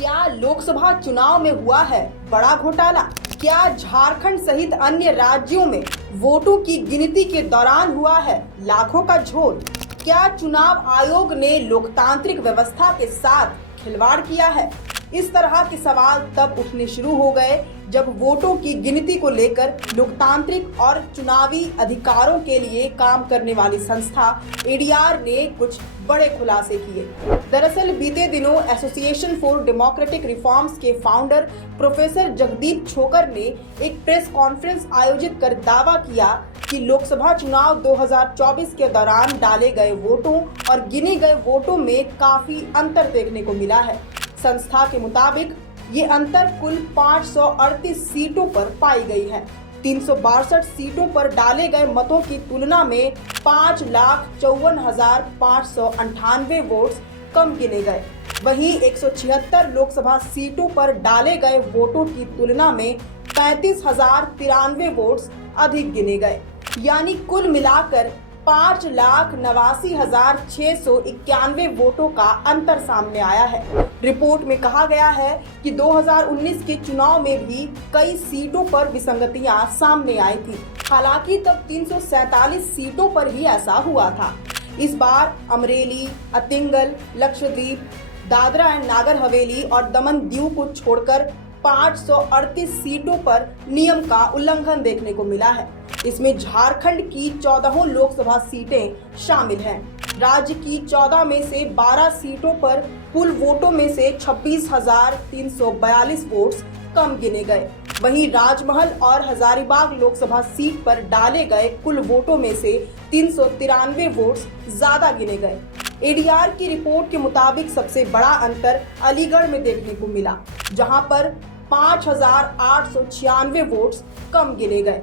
क्या लोकसभा चुनाव में हुआ है बड़ा घोटाला? क्या झारखंड सहित अन्य राज्यों में वोटों की गिनती के दौरान हुआ है लाखों का झोल? क्या चुनाव आयोग ने लोकतांत्रिक व्यवस्था के साथ खिलवाड़ किया है? इस तरह के सवाल तब उठने शुरू हो गए जब वोटों की गिनती को लेकर लोकतांत्रिक और चुनावी अधिकारों के लिए काम करने वाली संस्था एडीआर ने कुछ बड़े खुलासे किए। दरअसल बीते दिनों एसोसिएशन फॉर डेमोक्रेटिक रिफॉर्म्स के फाउंडर प्रोफेसर जगदीप छोकर ने एक प्रेस कॉन्फ्रेंस आयोजित कर दावा किया कि लोकसभा चुनाव 2024 के दौरान डाले गए वोटों और गिने गए वोटों में काफी अंतर देखने को मिला है। संस्था के मुताबिक ये अंतर कुल 538 सीटों पर पाई गई है। 362 सीटों पर डाले गए मतों की तुलना में 5,54,598 वोट्स कम गिने गए। वहीं 176 लोकसभा सीटों पर डाले गए वोटों की तुलना में 35,093 वोट्स अधिक गिने गए। यानी कुल मिलाकर 5,89,691 वोटों का अंतर सामने आया है। रिपोर्ट में कहा गया है कि 2019 के चुनाव में भी कई सीटों पर विसंगतियां सामने आई थी। हालांकि तब 347 सीटों पर ही ऐसा हुआ था। इस बार अमरेली, अतिंगल, लक्षद्वीप, दादरा एंड नागर हवेली और दमन दीव को छोड़कर 538 सीटों पर नियम का उल्लंघन देखने को मिला है। इसमें झारखंड की 14 लोकसभा सीटें शामिल हैं। राज्य की 14 में से 12 सीटों पर कुल वोटों में से 26,342 वोट्स कम गिने गए। वहीं राजमहल और हजारीबाग लोकसभा सीट पर डाले गए कुल वोटों में से 393 वोट्स ज्यादा गिने गए। एडीआर की रिपोर्ट के मुताबिक सबसे बड़ा अंतर अलीगढ़ में देखने को मिला, जहां पर 5,896 वोट्स कम गिने गए।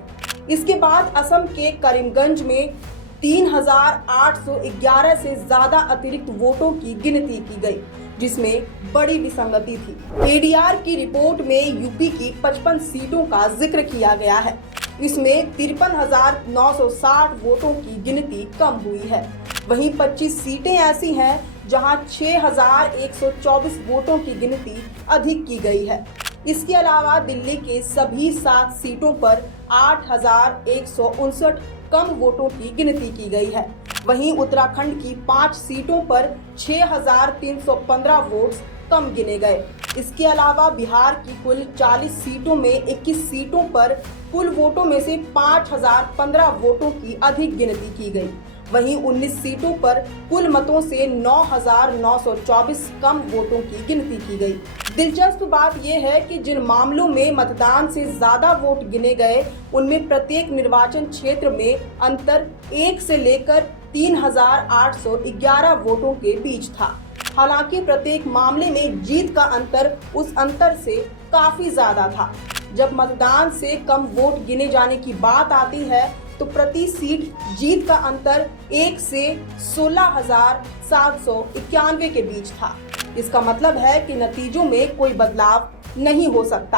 इसके बाद असम के करीमगंज में 3,811 से ज्यादा अतिरिक्त वोटों की गिनती की गई, जिसमें बड़ी विसंगति थी। एडीआर की रिपोर्ट में यूपी की 55 सीटों का जिक्र किया गया है। इसमें 53,960 वोटों की गिनती कम हुई है। वहीं 25 सीटें ऐसी हैं जहां 6,124 वोटों की गिनती अधिक की गई है। इसके अलावा दिल्ली के सभी 7 सीटों पर 8,159 कम वोटों की गिनती की गई है। वहीं उत्तराखंड की 5 सीटों पर 6,315 वोट्स कम गिने गए। इसके अलावा बिहार की कुल 40 सीटों में 21 सीटों पर कुल वोटों में से 5,015 वोटों की अधिक गिनती की गई। वहीं 19 सीटों पर कुल मतों से 9,924 कम वोटों की गिनती की गई। दिलचस्प बात यह है कि जिन मामलों में मतदान से ज्यादा वोट गिने गए, उनमें प्रत्येक निर्वाचन क्षेत्र में अंतर 1 से लेकर 3,811 वोटों के बीच था। हालांकि प्रत्येक मामले में जीत का अंतर उस अंतर से काफी ज्यादा था। जब मतदान से कम वोट गिने जाने की बात आती है तो प्रति सीट जीत का अंतर 1 से 16,791 के बीच था। इसका मतलब है कि नतीजों में कोई बदलाव नहीं हो सकता।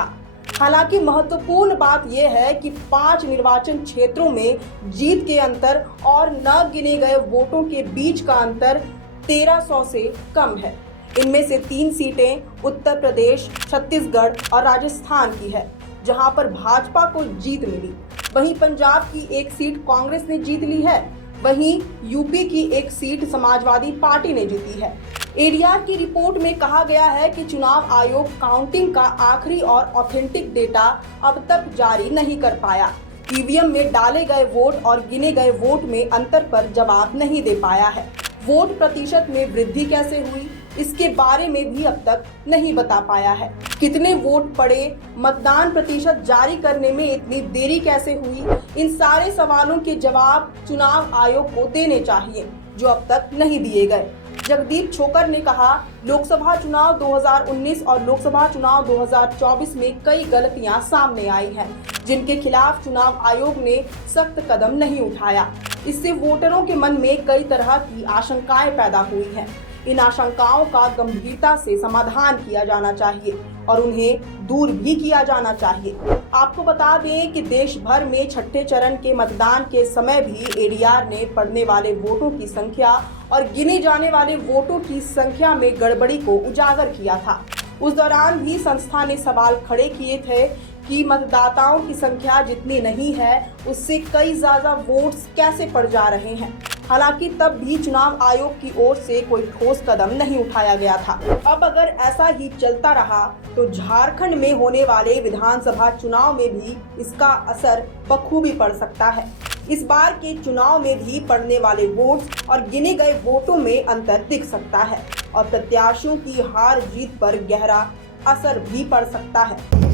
हालांकि महत्वपूर्ण बात यह है कि 5 निर्वाचन क्षेत्रों में जीत के अंतर और न गिने गए वोटों के बीच का अंतर 1,300 से कम है। इनमें से 3 सीटें उत्तर प्रदेश, छत्तीसगढ़ और राजस्थान की है, जहां पर भाजपा को जीत मिली। वहीं पंजाब की 1 सीट कांग्रेस ने जीत ली है। वहीं यूपी की 1 सीट समाजवादी पार्टी ने जीती है। एडीआर की रिपोर्ट में कहा गया है कि चुनाव आयोग काउंटिंग का आखिरी और ऑथेंटिक डेटा अब तक जारी नहीं कर पाया। ईवीएम में डाले गए वोट और गिने गए वोट में अंतर पर जवाब नहीं दे पाया है। वोट प्रतिशत में वृद्धि कैसे हुई, इसके बारे में भी अब तक नहीं बता पाया है। कितने वोट पड़े, मतदान प्रतिशत जारी करने में इतनी देरी कैसे हुई, इन सारे सवालों के जवाब चुनाव आयोग को देने चाहिए, जो अब तक नहीं दिए गए। जगदीप छोकर ने कहा, लोकसभा चुनाव 2019 और लोकसभा चुनाव 2024 में कई गलतियां सामने आई हैं, जिनके खिलाफ चुनाव आयोग ने सख्त कदम नहीं उठाया। इससे वोटरों के मन में कई तरह की आशंकाएं पैदा हुई हैं। इन आशंकाओं का गंभीरता से समाधान किया जाना चाहिए और उन्हें दूर भी किया जाना चाहिए। आपको बता दें कि देश भर में छठे चरण के मतदान के समय भी एडीआर ने पड़ने वाले वोटों की संख्या और गिने जाने वाले वोटों की संख्या में गड़बड़ी को उजागर किया था। उस दौरान भी संस्था ने सवाल खड़े किए थे कि मतदाताओं की संख्या जितनी नहीं है उससे कई ज्यादा वोट्स कैसे पड़ जा रहे हैं। हालांकि तब भी चुनाव आयोग की ओर से कोई ठोस कदम नहीं उठाया गया था। अब अगर ऐसा ही चलता रहा तो झारखंड में होने वाले विधानसभा चुनाव में भी इसका असर बखूबी पड़ सकता है। इस बार के चुनाव में भी पड़ने वाले वोट्स और गिने गए वोटों में अंतर दिख सकता है और प्रत्याशियों की हार जीत पर गहरा असर भी पड़ सकता है।